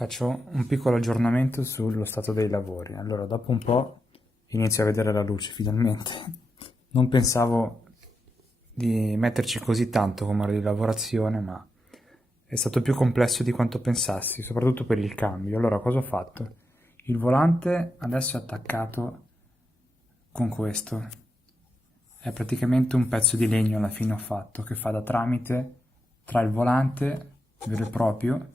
Faccio un piccolo aggiornamento sullo stato dei lavori. Allora, dopo un po' inizio a vedere la luce, finalmente. Non pensavo di metterci così tanto come ora di lavorazione, ma è stato più complesso di quanto pensassi, soprattutto per il cambio. Allora, cosa ho fatto? Il volante adesso è attaccato con questo. È praticamente un pezzo di legno alla fine ho fatto, che fa da tramite tra il volante vero e proprio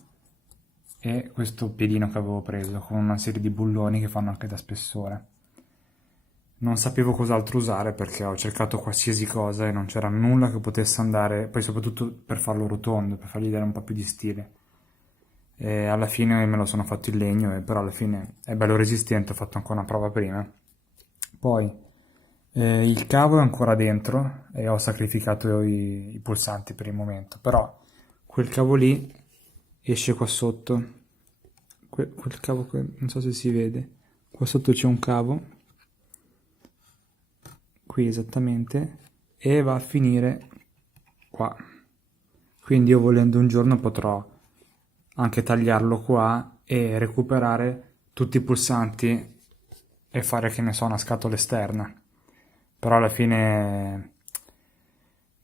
e questo piedino che avevo preso con una serie di bulloni che fanno anche da spessore. Non sapevo cos'altro usare perché ho cercato qualsiasi cosa e non c'era nulla che potesse andare, poi soprattutto per farlo rotondo, per fargli dare un po' più di stile. E alla fine me lo sono fatto in legno, però alla fine è bello resistente, ho fatto ancora una prova prima. Poi il cavo è ancora dentro e ho sacrificato i pulsanti per il momento, però quel cavo lì esce qua sotto. Quel cavo che non so se si vede. Qua sotto c'è un cavo, qui esattamente, e va a finire qua. Quindi io volendo un giorno potrò anche tagliarlo qua e recuperare tutti i pulsanti e fare, che ne so, una scatola esterna. Però alla fine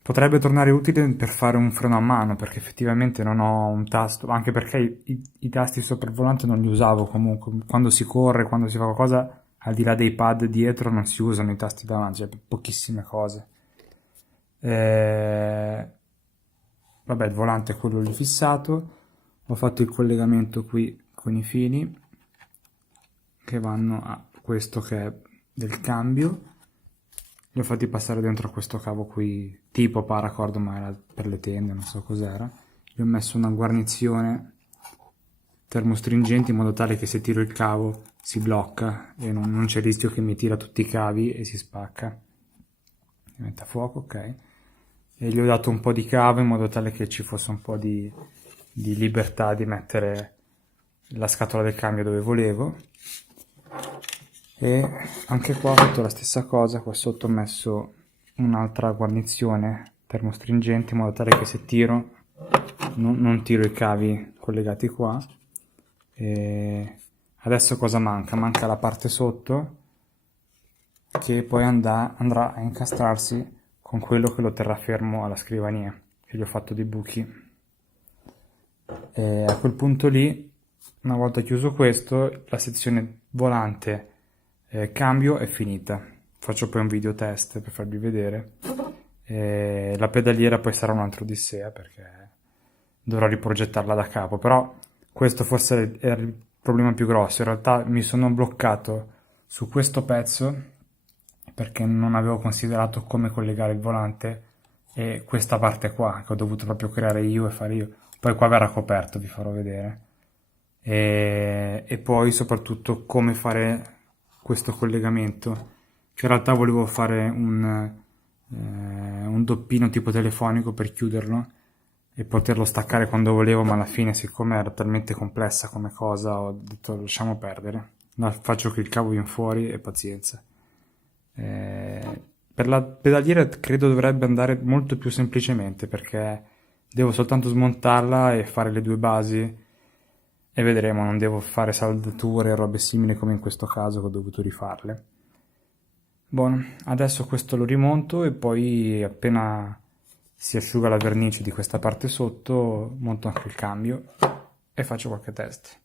potrebbe tornare utile per fare un freno a mano, perché effettivamente non ho un tasto, anche perché i tasti sopra il volante non li usavo comunque. Quando si corre, quando si fa qualcosa, al di là dei pad dietro non si usano i tasti davanti, cioè pochissime cose. Eh, Vabbè, il volante è quello lì fissato. Ho fatto il collegamento qui con i fili che vanno a questo che è del cambio. Li ho fatti passare dentro a questo cavo qui, tipo paracord, ma era per le tende, non so cos'era. Gli ho messo una guarnizione termostringente in modo tale che se tiro il cavo si blocca e non c'è il rischio che mi tira tutti i cavi e si spacca. Mi mette a fuoco, ok. E gli ho dato un po' di cavo in modo tale che ci fosse un po' di libertà di mettere la scatola del cambio dove volevo. E anche qua ho fatto la stessa cosa, qua sotto ho messo un'altra guarnizione termostringente in modo tale che se tiro non tiro i cavi collegati qua. E adesso cosa manca? Manca la parte sotto che poi andrà a incastrarsi con quello che lo terrà fermo alla scrivania, che gli ho fatto dei buchi. E a quel punto lì, una volta chiuso questo, la sezione volante cambio è finita. Faccio poi un video test per farvi vedere. E la pedaliera poi sarà un altro odissea perché dovrò riprogettarla da capo. Però questo forse era il problema più grosso. In realtà mi sono bloccato su questo pezzo perché non avevo considerato come collegare il volante e questa parte qua che ho dovuto proprio creare io e fare io. Poi qua verrà coperto, vi farò vedere. E poi soprattutto come fare questo collegamento, che in realtà volevo fare un doppino tipo telefonico per chiuderlo e poterlo staccare quando volevo, ma alla fine, siccome era talmente complessa come cosa, ho detto lasciamo perdere. No, faccio che il cavo viene fuori e pazienza. Per la pedaliera credo dovrebbe andare molto più semplicemente perché devo soltanto smontarla e fare le due basi e vedremo, non devo fare saldature e robe simili come in questo caso che ho dovuto rifarle. Buono, adesso questo lo rimonto e poi appena si asciuga la vernice di questa parte sotto monto anche il cambio e faccio qualche test.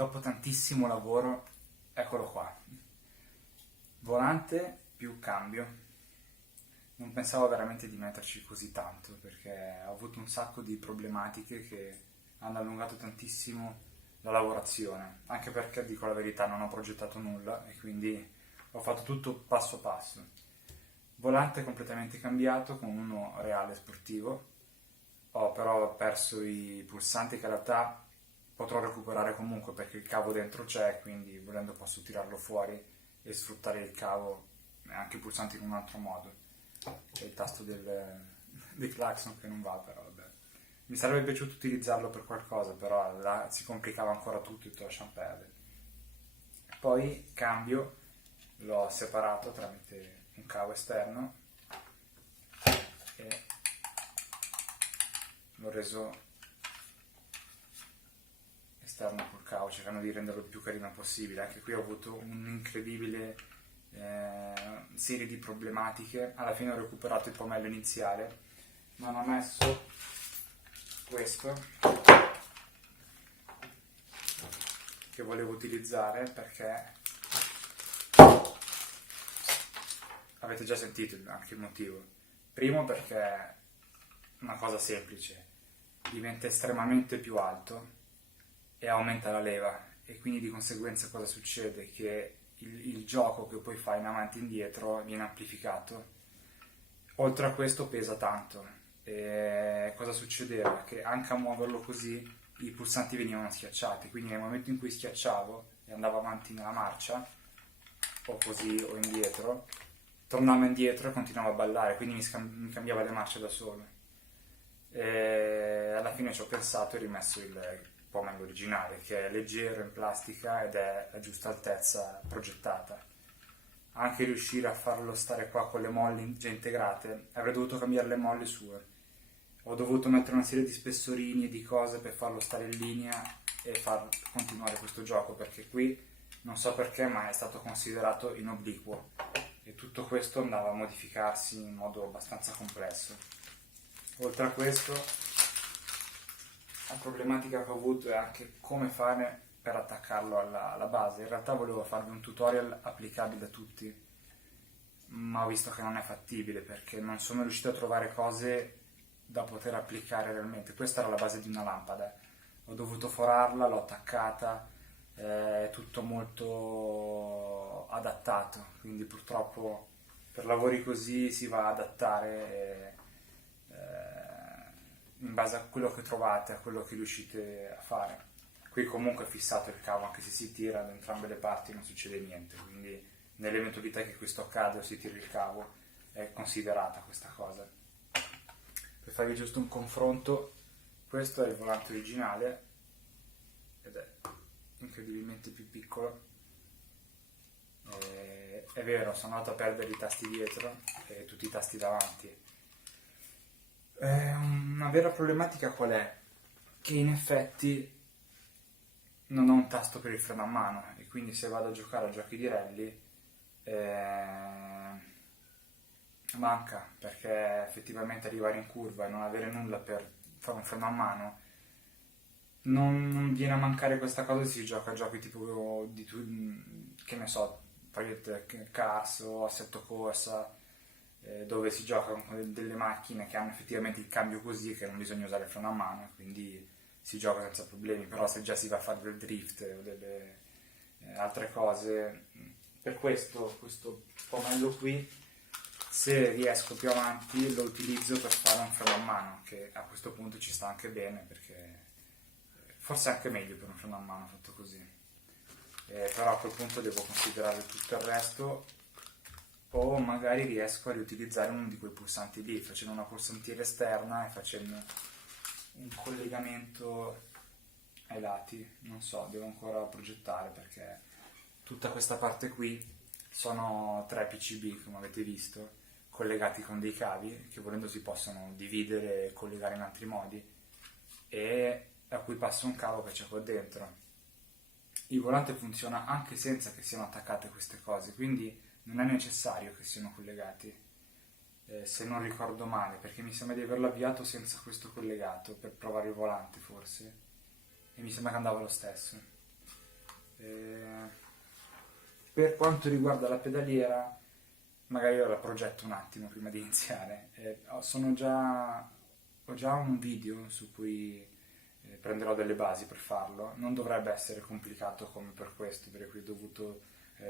dopo tantissimo lavoro, eccolo qua. Volante più cambio. Non pensavo veramente di metterci così tanto, perché ho avuto un sacco di problematiche che hanno allungato tantissimo la lavorazione, anche perché, dico la verità, non ho progettato nulla e quindi ho fatto tutto passo passo. Volante completamente cambiato con uno reale sportivo. Ho però perso i pulsanti che in realtà potrò recuperare comunque perché il cavo dentro c'è, quindi volendo posso tirarlo fuori e sfruttare il cavo e anche i pulsanti in un altro modo. C'è il tasto del clacson che non va, però vabbè. Mi sarebbe piaciuto utilizzarlo per qualcosa, però là si complicava ancora tutto e tutto lasciamo perdere. Poi cambio, l'ho separato tramite un cavo esterno e l'ho reso esterno col cavo, cercando di renderlo il più carino possibile. Anche qui ho avuto un'incredibile serie di problematiche. Alla fine ho recuperato il pomello iniziale, ma non ho messo questo che volevo utilizzare perché avete già sentito anche il motivo. Primo perché è una cosa semplice, diventa estremamente più alto e aumenta la leva e quindi di conseguenza cosa succede? Che il gioco che poi fai in avanti e indietro viene amplificato. Oltre a questo pesa tanto e cosa succedeva? Che anche a muoverlo così i pulsanti venivano schiacciati, quindi nel momento in cui schiacciavo e andavo avanti nella marcia o così o indietro, tornavo indietro e continuavo a ballare, quindi mi cambiava le marce da solo. E alla fine ci ho pensato e rimesso il pomello originale, che è leggero in plastica ed è la giusta altezza progettata. Anche riuscire a farlo stare qua con le molli già integrate, avrei dovuto cambiare le molli sue. Ho dovuto mettere una serie di spessorini e di cose per farlo stare in linea e far continuare questo gioco, perché qui non so perché ma è stato considerato in obliquo e tutto questo andava a modificarsi in modo abbastanza complesso. Oltre a questo, la problematica che ho avuto è anche come fare per attaccarlo alla base. In realtà volevo farvi un tutorial applicabile a tutti, ma ho visto che non è fattibile perché non sono riuscito a trovare cose da poter applicare realmente. Questa era la base di una lampada, ho dovuto forarla, l'ho attaccata, è tutto molto adattato, quindi purtroppo per lavori così si va ad adattare in base a quello che trovate, a quello che riuscite a fare. Qui comunque è fissato il cavo, anche se si tira da entrambe le parti non succede niente, quindi nell'eventualità che questo accada o si tiri il cavo è considerata questa cosa. Per farvi giusto un confronto, questo è il volante originale ed è incredibilmente più piccolo. È vero, sono andato a perdere i tasti dietro e tutti i tasti davanti. Una vera problematica qual è? Che in effetti non ho un tasto per il freno a mano e quindi se vado a giocare a giochi di rally manca, perché effettivamente arrivare in curva e non avere nulla per fare un freno a mano non viene a mancare questa cosa se si gioca a giochi tipo che ne so, Project Cars o Assetto Corsa, dove si gioca con delle macchine che hanno effettivamente il cambio così che non bisogna usare il freno a mano, quindi si gioca senza problemi. Però se già si va a fare del drift o delle altre cose, per questo pomello qui, se riesco più avanti lo utilizzo per fare un freno a mano, che a questo punto ci sta anche bene, perché forse è anche meglio per un freno a mano fatto così. Però a quel punto devo considerare tutto il resto, o magari riesco a riutilizzare uno di quei pulsanti lì, facendo una pulsantiera esterna e facendo un collegamento ai lati. Non so, devo ancora progettare, perché tutta questa parte qui sono 3 PCB, come avete visto, collegati con dei cavi che volendo si possono dividere e collegare in altri modi, e a cui passa un cavo che c'è qua dentro. Il volante funziona anche senza che siano attaccate queste cose, quindi non è necessario che siano collegati, se non ricordo male, perché mi sembra di averlo avviato senza questo collegato per provare il volante forse, e mi sembra che andava lo stesso. Per quanto riguarda la pedaliera, magari io la progetto un attimo prima di iniziare. Ho già un video su cui prenderò delle basi per farlo. Non dovrebbe essere complicato come per questo, perché qui ho dovuto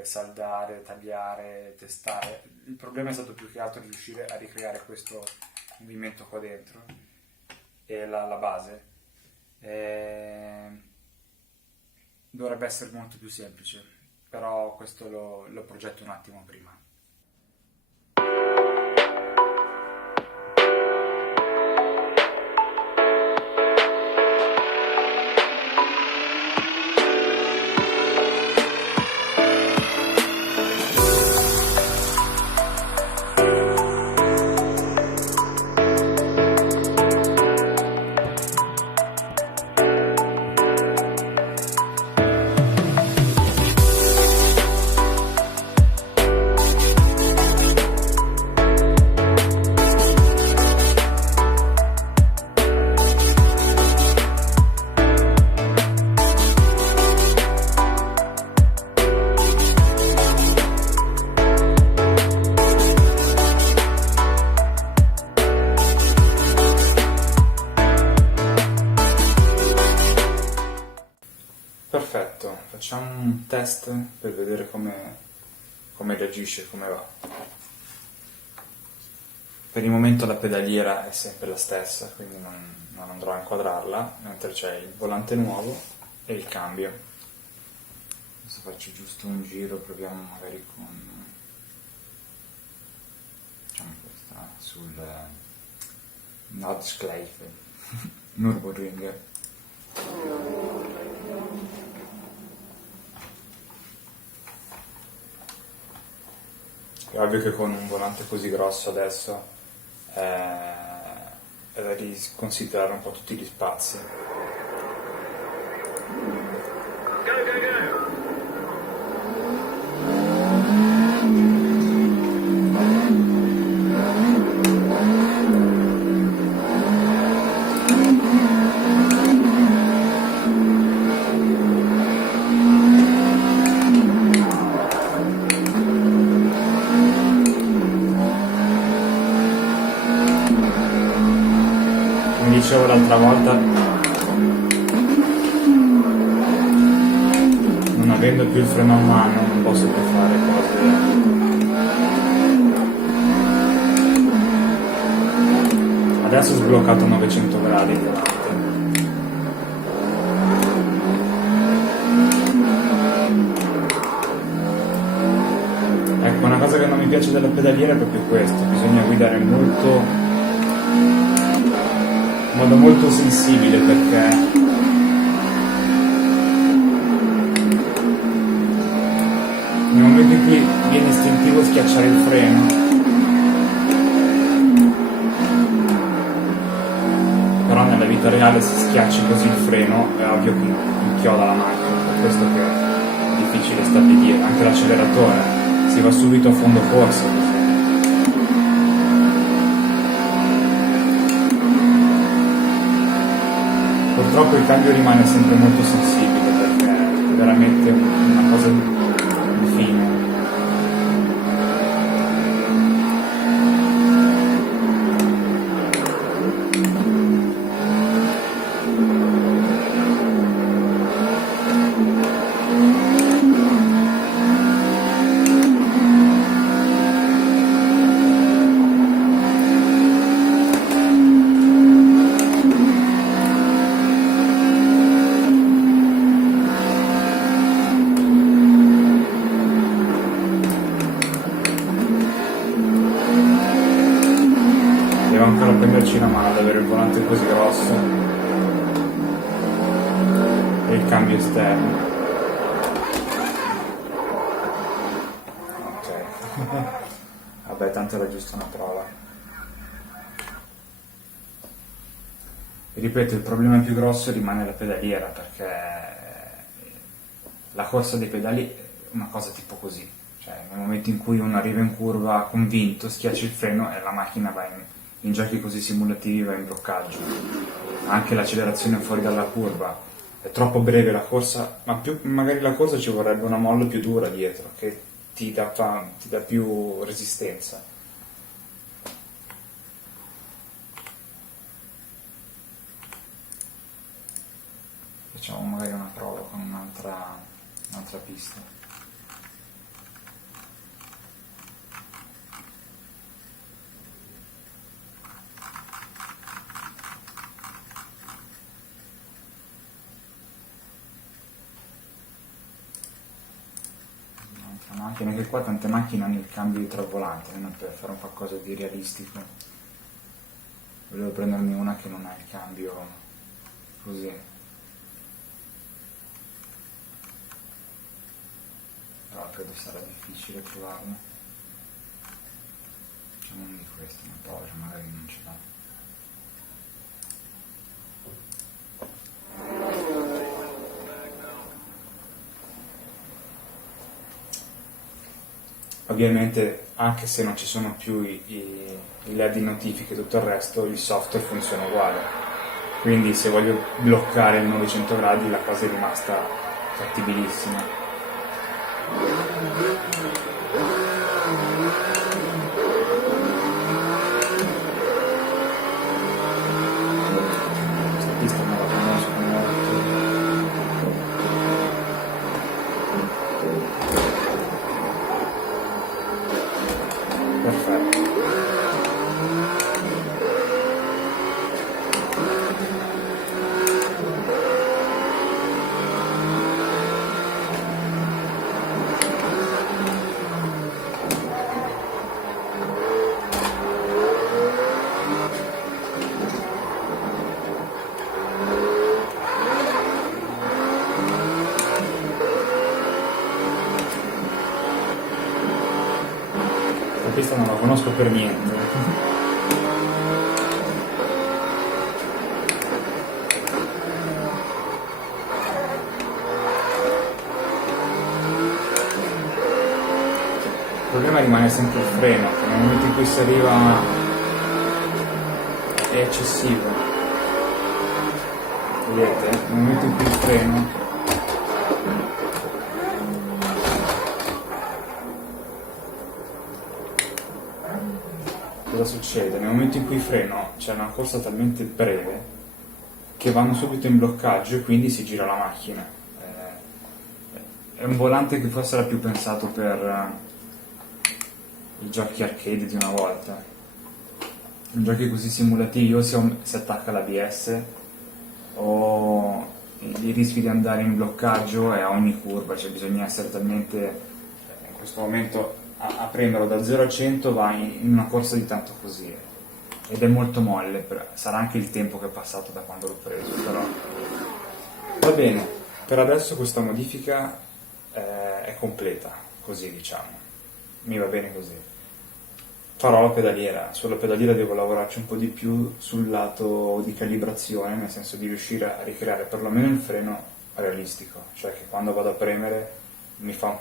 saldare, tagliare, testare. Il problema è stato più che altro riuscire a ricreare questo movimento qua dentro e la base. Dovrebbe essere molto più semplice, però questo lo progetto un attimo prima. Perfetto, facciamo un test per vedere come reagisce, come va. Per il momento la pedaliera è sempre la stessa, quindi non andrò a inquadrarla, mentre c'è il volante nuovo e il cambio. Adesso faccio giusto un giro, proviamo magari con... facciamo questa sul Nordschleife, Nürburgring. È ovvio che con un volante così grosso adesso è da considerare un po' tutti gli spazi. Come dicevo l'altra volta, non avendo più il freno a mano non posso più fare cose. Adesso ho sbloccato 900 gradi il volante. Ecco, una cosa che non mi piace della pedaliera è proprio questo, bisogna guidare in modo molto sensibile, perché nel momento in cui viene istintivo schiacciare il freno, però nella vita reale se schiacci così il freno è ovvio che inchioda la macchina, per questo che è difficile stabilire. Anche l'acceleratore si va subito a fondo corsa così. Purtroppo il cambio rimane sempre molto sensibile, perché è veramente una cosa di fine. Devo ancora prenderci la mano ad avere il volante così grosso e il cambio esterno. Ok. Vabbè, tanto era giusto una prova. E ripeto, il problema più grosso rimane la pedaliera, perché la corsa dei pedali è una cosa tipo così. Cioè, nel momento in cui uno arriva in curva convinto, schiaccia il freno e la macchina va in giochi così simulativi, va in bloccaggio. Anche l'accelerazione fuori dalla curva è troppo breve la corsa, ma magari la corsa ci vorrebbe una molla più dura dietro, che ti dà più resistenza. Facciamo magari una prova con un'altra pista. Macchine, che qua tante macchine hanno il cambio di travolante, non per fare un qualcosa di realistico. Volevo prendermi una che non ha il cambio così. Però credo sarà difficile trovarlo. Facciamo uno di questi, ma poi magari non ce l'ha. Ovviamente, anche se non ci sono più i LED di notifiche e tutto il resto, il software funziona uguale. Quindi se voglio bloccare il 900 gradi la cosa è rimasta fattibilissima. Questa pista non la conosco molto. Perfetto. La pista non la conosco per niente. Il problema rimane sempre il freno, che nel momento in cui si arriva è eccessivo. Vedete? Nel momento in cui il freno cosa succede? Nel momento in cui freno c'è una corsa talmente breve che vanno subito in bloccaggio e quindi si gira la macchina. È un volante che forse era più pensato per i giochi arcade di una volta. In giochi così simulativi o si attacca l'ABS o rischi di andare in bloccaggio e a ogni curva, cioè bisogna essere talmente in questo momento a prenderlo da 0 a 100 va in una corsa di tanto così ed è molto molle, sarà anche il tempo che è passato da quando l'ho preso, però va bene, per adesso questa modifica è completa, così diciamo, mi va bene così. Farò la pedaliera, sulla pedaliera devo lavorarci un po' di più sul lato di calibrazione, nel senso di riuscire a ricreare perlomeno il freno realistico, cioè che quando vado a premere mi fa un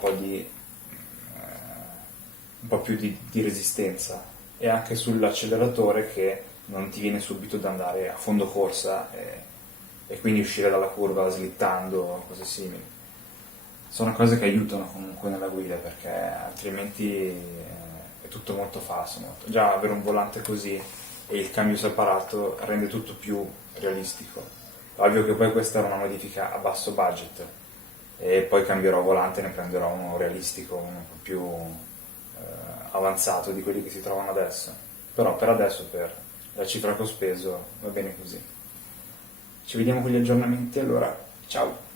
po' più di resistenza, e anche sull'acceleratore che non ti viene subito da andare a fondo corsa e quindi uscire dalla curva slittando o cose simili. Sono cose che aiutano comunque nella guida, perché altrimenti è tutto molto falso. Già avere un volante così e il cambio separato rende tutto più realistico. Ovvio che poi questa era una modifica a basso budget e poi cambierò volante e ne prenderò uno realistico, uno po' più avanzato di quelli che si trovano adesso. Però per adesso, per la cifra che ho speso, va bene così. Ci vediamo con gli aggiornamenti, allora ciao!